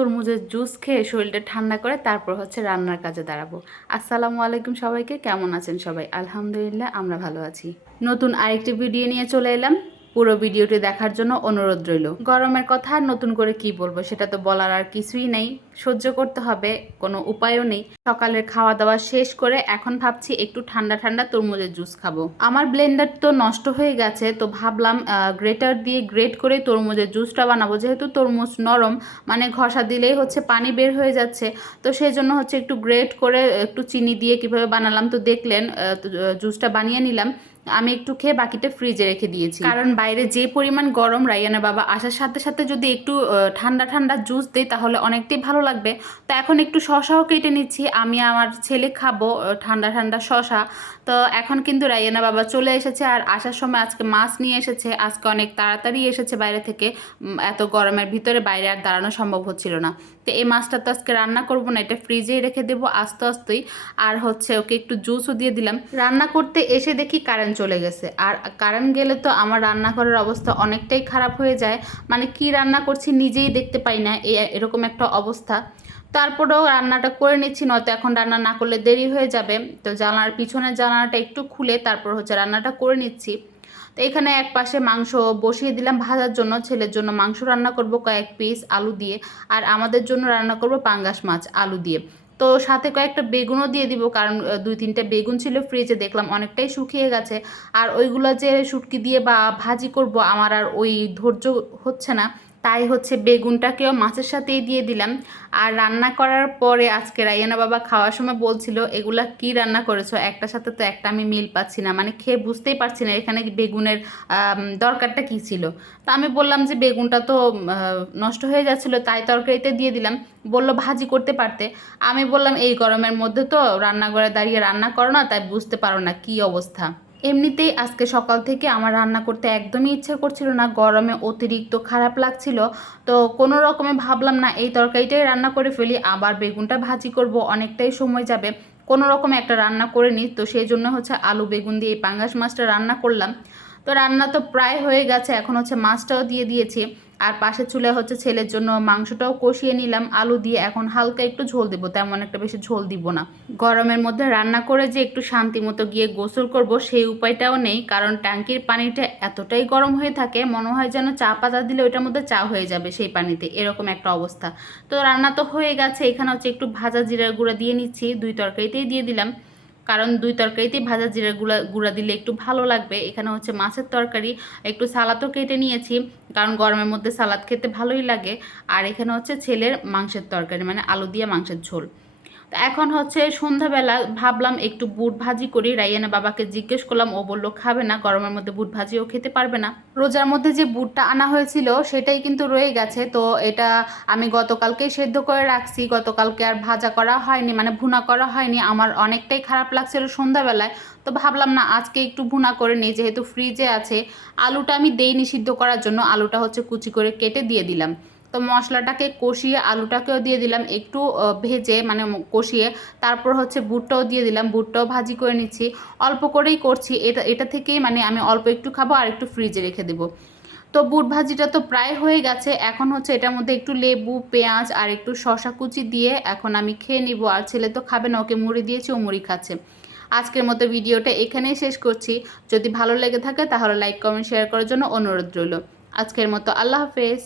তরমুজের জুস খেয়ে শরীরটা ঠান্ডা করে তারপর হচ্ছে রান্নার কাজে দাঁড়াবো। আসসালামু আলাইকুম সবাইকে, কেমন আছেন সবাই? আলহামদুলিল্লাহ আমরা ভালো আছি। নতুন আরেকটি ভিডিও নিয়ে চলে এলাম। পুরো ভিডিওটি দেখার জন্য অনুরোধ রইল। গরমের কথা আর নতুন করে কি বলবো, সেটা তো বলার আর কিছুই নেই, সহ্য করতে হবে, কোনো উপায়ও নেই। সকালের খাওয়া দাওয়া শেষ করে এখন ভাবছি একটু ঠান্ডা ঠান্ডা তরমুজের জুস খাবো। আমার ব্লেন্ডার তো নষ্ট হয়ে গেছে, তো ভাবলাম গ্রেটার দিয়ে গ্রেট করে তরমুজের জুসটা বানাবো। যেহেতু তরমুজ নরম, মানে ঘষা দিলেই হচ্ছে পানি বের হয়ে যাচ্ছে, তো সেই জন্য হচ্ছে একটু গ্রেট করে একটু চিনি দিয়ে কিভাবে বানালাম তো দেখলেন। জুসটা বানিয়ে নিলাম, আমি একটু খেয়ে বাকিটা ফ্রিজে রেখে দিয়েছি, কারণ বাইরে যে পরিমাণ গরম, রাইয়ানা বাবা আসার সাথে সাথে যদি একটু ঠান্ডা ঠান্ডা জুস দিই তাহলে অনেকটাই ভালো লাগবে। তো এখন একটু শশাও কেটে নিচ্ছি, আমি আমার ছেলে খাবো ঠান্ডা ঠান্ডা শশা। তো এখন কিন্তু রাইয়ানা বাবা চলে এসেছে, আর আসার সময় আজকে মাছ নিয়ে এসেছে। আজকে অনেক তাড়াতাড়ি এসেছে বাইরে থেকে, এত গরমের ভিতরে বাইরে আর দাঁড়ানো সম্ভব হচ্ছিল না। তো এই মাছটা তো আজকে রান্না করব না, এটা ফ্রিজেই রেখে দেবো আস্তে আস্তেই। আর হচ্ছে ওকে একটু জুসও দিয়ে দিলাম। রান্না করতে এসে দেখি কারেন্ট চলে গেছে, আর কারেন্ট গেলে তো আমার রান্নাঘরের অবস্থা অনেকটাই খারাপ হয়ে যায়। মানে কি রান্না করছি নিজেই দেখতে পাই না, এরকম একটা অবস্থা। তারপরেও রান্নাটা করে নিচ্ছি, নয়তো এখন রান্না না করলে দেরি হয়ে যাবে। তো জানালার পিছনের জানালাটা একটু খুলে তারপর হচ্ছে রান্নাটা করে নিচ্ছি। তো এখানে এক পাশে মাংস বসিয়ে দিলাম ভাজার জন্য। ছেলের জন্য মাংস রান্না করব কয়েক পিস আলু দিয়ে, আর আমাদের জন্য রান্না করব পাঙ্গাস মাছ আলু দিয়ে। তো সাথে কয়েকটা বেগুনও দিয়ে দিব, কারণ 2-3টে বেগুন ছিল ফ্রিজে, দেখলাম অনেকটাই শুকিয়ে গেছে। আর ওইগুলো যে শুটকি দিয়ে বা ভাজি করব আমার আর ওই ধৈর্য হচ্ছে না, তাই হচ্ছে বেগুনটাকেও মাছের সাথেই দিয়ে দিলাম। আর রান্না করার পরে আজকে রাইয়ানা বাবা খাওয়ার সময় বলছিল, এগুলা কি রান্না করেছো, একটার সাথে তো একটা আমি মিল পাচ্ছি না, মানে খেয়ে বুঝতেই পারছি না এখানে বেগুনের দরকারটা কি ছিল। তো আমি বললাম যে বেগুনটা তো নষ্ট হয়ে যাচ্ছিলো, তাই তরকারিতে দিয়ে দিলাম। বললো ভাজি করতে পারতে। আমি বললাম এই গরমের মধ্যে তো রান্নাঘরে দাঁড়িয়ে রান্না করো না, তাই বুঝতে পারো না কি অবস্থা। এমনিতেই আজকে সকাল থেকে আমার রান্না করতে একদমই ইচ্ছা করছিল না, গরমে অতিরিক্ত খারাপ লাগছিল। তো কোনো রকমে ভাবলাম না এই তরকারিটাই রান্না করে ফেলি, আবার বেগুনটা ভাজি করব, অনেকটাই সময় যাবে, কোনো রকমে একটা রান্না করে নিই। তো সেই জন্য হচ্ছে আলু বেগুন দিয়ে এই পাঙ্গাস মাছটা রান্না করলাম। তো রান্না তো প্রায় হয়ে গেছে, এখন হচ্ছে মাছটাও দিয়ে দিয়েছি। আর পাশের চুলে হচ্ছে ছেলের জন্য মাংসটাও কষিয়ে নিলাম আলু দিয়ে। এখন হালকা একটু ঝোল দিব, তেমন একটা বেশি ঝোল দিব না। গরমের মধ্যে রান্না করে যে একটু শান্তি মতো গিয়ে গোসল করব সেই উপায়টাও নেই, কারণ ট্যাঙ্কির পানিটা এতটাই গরম হয়ে থাকে, মনে হয় যেন চা পাতা দিলে ওইটার মধ্যে চা হয়ে যাবে সেই পানিতে, এরকম একটা অবস্থা। তো রান্না তো হয়ে গেছে, এখানে হচ্ছে একটু ভাজা জিরার গুঁড়া দিয়ে নিচ্ছি, দুই তরকারিতেই দিয়ে দিলাম, কারণ দুই তরকারিতেই ভাজা জিরা গুঁড়া দিলে একটু ভালো লাগবে। এখানে হচ্ছে মাছের তরকারি, একটু সালাদও কেটে নিয়েছি, কারণ গরমের মধ্যে সালাদ খেতে ভালোই লাগে। আর এখানে হচ্ছে ছেলের মাংসের তরকারি, মানে আলু দিয়ে মাংসের ঝোল। তো এখন হচ্ছে সন্ধ্যাবেলা, ভাবলাম একটু বুট ভাজি করি। রাইয়ানা বাবাকে জিজ্ঞেস করলাম, ও বললো খাবে না, গরমের মধ্যে বুট ভাজিও খেতে পারবে না। রোজার মধ্যে যে বুটটা আনা হয়েছিল সেটাই কিন্তু রয়ে গেছে, তো এটা আমি গতকালকেই সেদ্ধ করে রাখছি, গতকালকে আর ভাজা করা হয়নি, মানে ভুনা করা হয়নি। আমার অনেকটাই খারাপ লাগছিল সন্ধ্যাবেলায়, তো ভাবলাম না আজকে একটু ভুনা করে নিই, যেহেতু ফ্রিজে আছে। আলুটা আমি দেইনি সিদ্ধ করার জন্য, আলুটা হচ্ছে কুচি করে কেটে দিয়ে দিলাম। তো মশলাটাকে কষিয়ে আলুটাকেও দিয়ে দিলাম একটু ভেজে, মানে কষিয়ে, তারপর হচ্ছে বুটটাও দিয়ে দিলাম, বুটটাও ভাজি করে নিচ্ছি। অল্প করেই করছি, এটা থেকেই মানে আমি অল্প একটু খাবো আর একটু ফ্রিজে রেখে দেবো। তো বুট ভাজিটা তো প্রায় হয়ে গেছে, এখন হচ্ছে এটার মধ্যে একটু লেবু পেঁয়াজ আর একটু শসা কুচি দিয়ে এখন আমি খেয়ে নিব। আর ছেলে তো খাবে না, ওকে মুড়ি দিয়েছি, ও মুড়ি খাচ্ছে। আজকের মতো ভিডিওটা এখানেই শেষ করছি। যদি ভালো লেগে থাকে তাহলে লাইক কমেন্ট শেয়ার করার জন্য অনুরোধ রইল। আজকের মতো আল্লাহ হাফেজ।